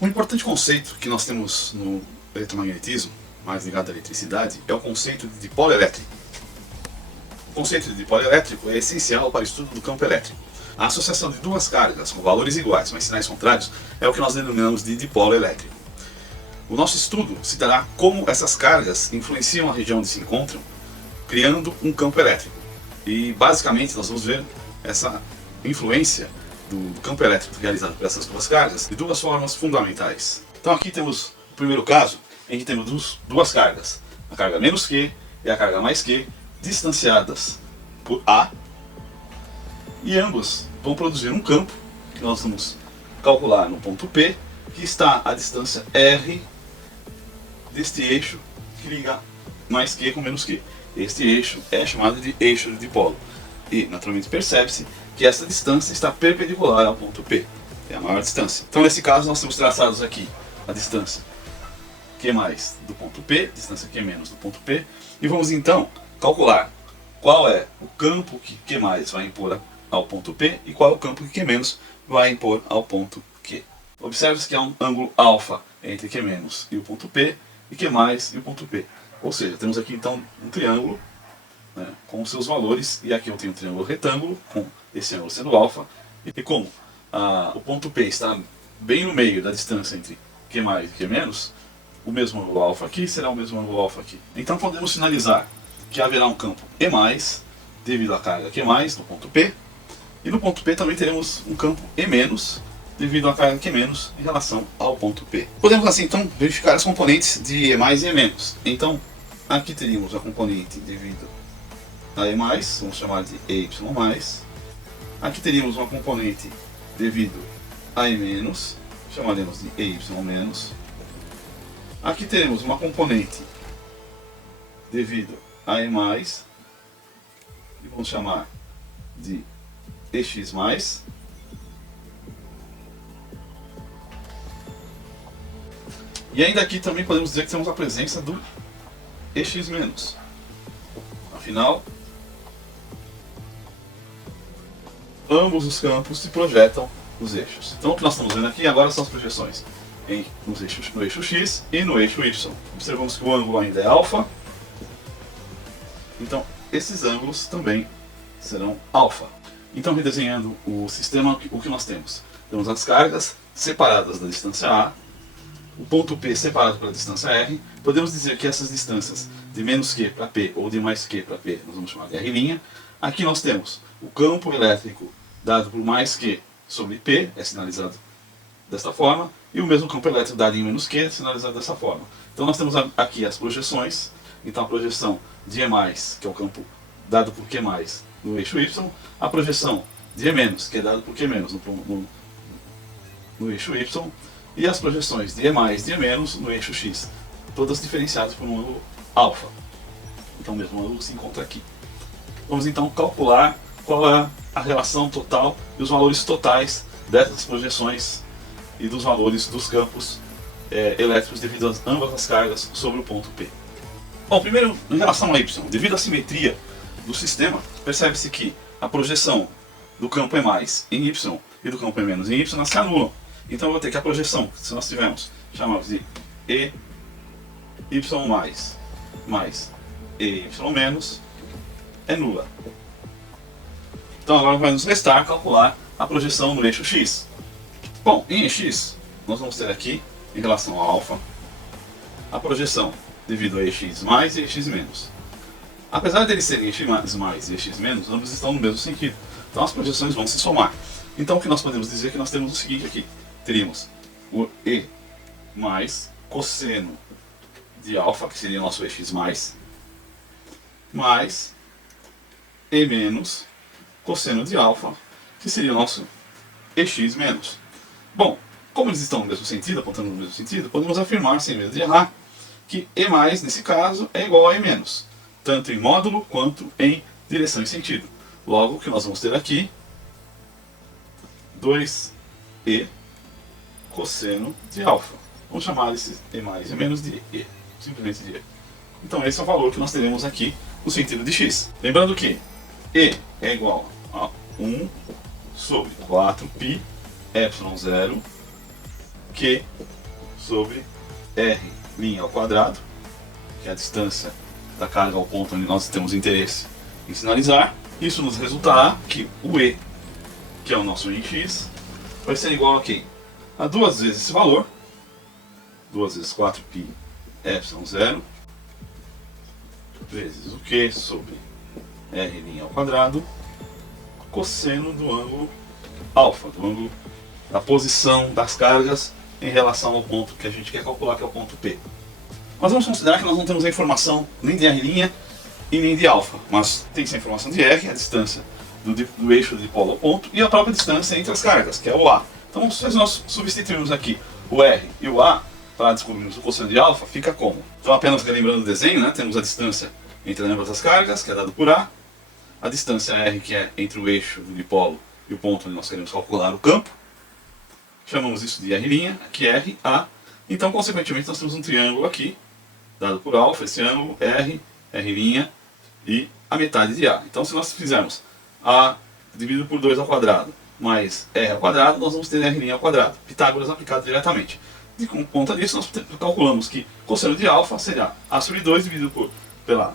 Um importante conceito que nós temos no eletromagnetismo, mais ligado à eletricidade, é o conceito de dipolo elétrico. O conceito de dipolo elétrico é essencial para o estudo do campo elétrico. A associação de duas cargas com valores iguais, mas sinais contrários, é o que nós denominamos de dipolo elétrico. O nosso estudo se dará como essas cargas influenciam a região onde se encontram, criando um campo elétrico. E basicamente nós vamos ver essa influência do campo elétrico realizado por essas duas cargas de duas formas fundamentais. Então aqui temos o primeiro caso, em que temos duas cargas, a carga menos Q e a carga mais Q, distanciadas por A, e ambas vão produzir um campo que nós vamos calcular no ponto P, que está a distância R deste eixo que liga mais Q com menos Q. Este eixo é chamado de eixo de dipolo. E, naturalmente, percebe-se que essa distância está perpendicular ao ponto P, que é a maior distância. Então, nesse caso, nós temos traçados aqui a distância Q mais do ponto P, distância Q menos do ponto P, e vamos então calcular qual é o campo que Q mais vai impor ao ponto P e qual é o campo que Q menos vai impor ao ponto Q. Observe-se que há um ângulo alfa entre Q menos e o ponto P e Q mais e o ponto P. Ou seja, temos aqui então um triângulo, né, com seus valores, e aqui eu tenho um triângulo retângulo com esse ângulo sendo alfa, e como o ponto P está bem no meio da distância entre Q mais e Q menos, o mesmo ângulo alfa aqui será o mesmo ângulo alfa aqui. Então podemos sinalizar que haverá um campo E mais, devido à carga Q mais no ponto P, e no ponto P também teremos um campo E menos, devido à carga Q menos em relação ao ponto P. Podemos assim então verificar as componentes de E mais e E menos. Então aqui teríamos a componente devido a E mais, vamos chamar de EY mais. Aqui teríamos uma componente devido a E menos, chamaremos de EY menos. Aqui teremos uma componente devido a E mais, e vamos chamar de EX mais. E ainda aqui também podemos dizer que temos a presença do EX menos. Afinal, ambos os campos se projetam nos eixos. Então o que nós estamos vendo aqui agora são as projeções no eixo X e no eixo Y. Observamos que o ângulo ainda é alfa, então esses ângulos também serão alfa. Então, redesenhando o sistema, o que nós temos? Temos as cargas separadas da distância A, o ponto P separado pela distância R. Podemos dizer que essas distâncias de menos Q para P ou de mais Q para P, nós vamos chamar de R'. Aqui nós temos o campo elétrico dado por mais Q sobre P, é sinalizado desta forma, e o mesmo campo elétrico dado em menos Q, é sinalizado dessa forma. Então nós temos aqui as projeções. Então a projeção de E+, que é o campo dado por Q+, no eixo Y, a projeção de E-, que é dado por Q- no eixo Y, e as projeções de E+, de E- no eixo X, todas diferenciadas por um ângulo alfa. Então o mesmo ângulo se encontra aqui. Vamos então calcular qual é a relação total e os valores totais dessas projeções e dos valores dos campos elétricos devido a ambas as cargas sobre o ponto P. Bom, primeiro, em relação a Y, devido à simetria do sistema, percebe-se que a projeção do campo E+ em Y e do campo E- em Y se anulam. Então eu vou ter que a projeção, se nós tivermos, chamamos de EY mais EY menos, é nula. Então agora vai nos restar calcular a projeção no eixo X. Bom, em X, nós vamos ter aqui, em relação ao alfa, a projeção devido a EX mais e EX menos. Apesar de eles serem EX mais e EX menos, ambos estão no mesmo sentido. Então as projeções vão se somar. Então o que nós podemos dizer é que nós temos o seguinte aqui. Teríamos o E mais cosseno de alfa, que seria o nosso EX mais E menos cosseno de alfa, que seria o nosso EX menos. Bom, como eles estão no mesmo sentido, apontando no mesmo sentido, podemos afirmar, sem medo de errar, que E+, nesse caso, é igual a E-, tanto em módulo quanto em direção e sentido. Logo, o que nós vamos ter aqui, 2E cosseno de alfa. Vamos chamar esse E+, E- de E, simplesmente de E. Então esse é o valor que nós teremos aqui no sentido de x. Lembrando que E é igual a 1 sobre 4π ε0 Q sobre R' ao quadrado, que é a distância da carga ao ponto onde nós temos interesse em sinalizar. Isso nos resultará que o E, que é o nosso I x, vai ser igual a quem? A 2 vezes esse valor, 2 vezes 4π ε0, vezes o Q sobre R' ao quadrado, cosseno do ângulo alfa, do ângulo da posição das cargas em relação ao ponto que a gente quer calcular, que é o ponto P. Nós vamos considerar que nós não temos a informação nem de R' e nem de alfa, mas tem essa informação de R, a distância do eixo do dipolo ao ponto, e a própria distância entre as cargas, que é o A. Então, se nós substituirmos aqui o R e o A para descobrirmos o cosseno de alfa, fica como? Então, apenas lembrando o desenho, né, temos a distância entre ambas as cargas, que é dado por a distância R, que é entre o eixo do dipolo e o ponto onde nós queremos calcular o campo. Chamamos isso de R', aqui R, A. Então, consequentemente, nós temos um triângulo aqui, dado por alfa, esse ângulo, R', R' e a metade de A. Então, se nós fizermos A dividido por 2 ao quadrado mais R ao quadrado, nós vamos ter R' ao quadrado. Pitágoras aplicado diretamente. E com conta disso, nós calculamos que cosseno de alfa será A sobre 2 dividido pela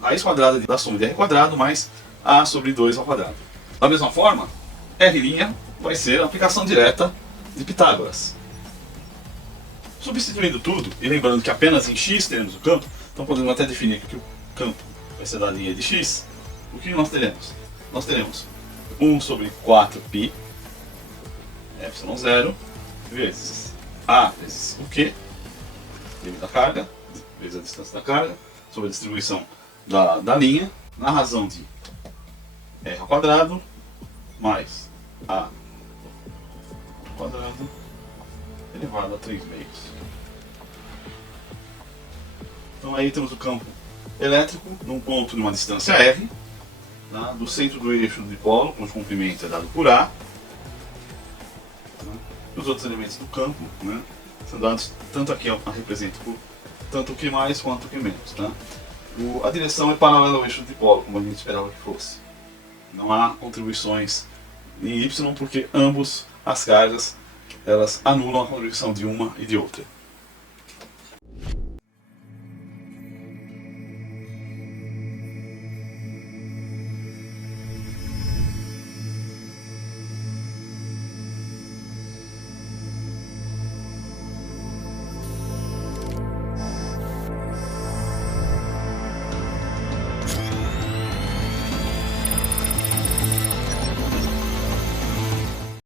raiz quadrada da soma de R quadrado mais A sobre 2 ao quadrado. Da mesma forma, R' vai ser a aplicação direta de Pitágoras. Substituindo tudo, e lembrando que apenas em x teremos o campo, então podemos até definir que o campo vai ser da linha de x, o que nós teremos? Nós teremos 1 sobre 4π ε0 vezes A vezes o Q, devido à carga, vezes a distância da carga, sobre a distribuição da linha, na razão de R ao quadrado mais A ao quadrado elevado a 3 meios. Então aí temos o campo elétrico num ponto de uma distância R, tá, do centro do eixo do dipolo, cujo comprimento é dado por A. E os outros elementos do campo, né, são dados tanto aqui eu represento por tanto o que mais quanto o que menos. Tá? A direção é paralela ao eixo do dipolo, como a gente esperava que fosse. Não há contribuições em Y, porque ambos as cargas elas anulam a contribuição de uma e de outra.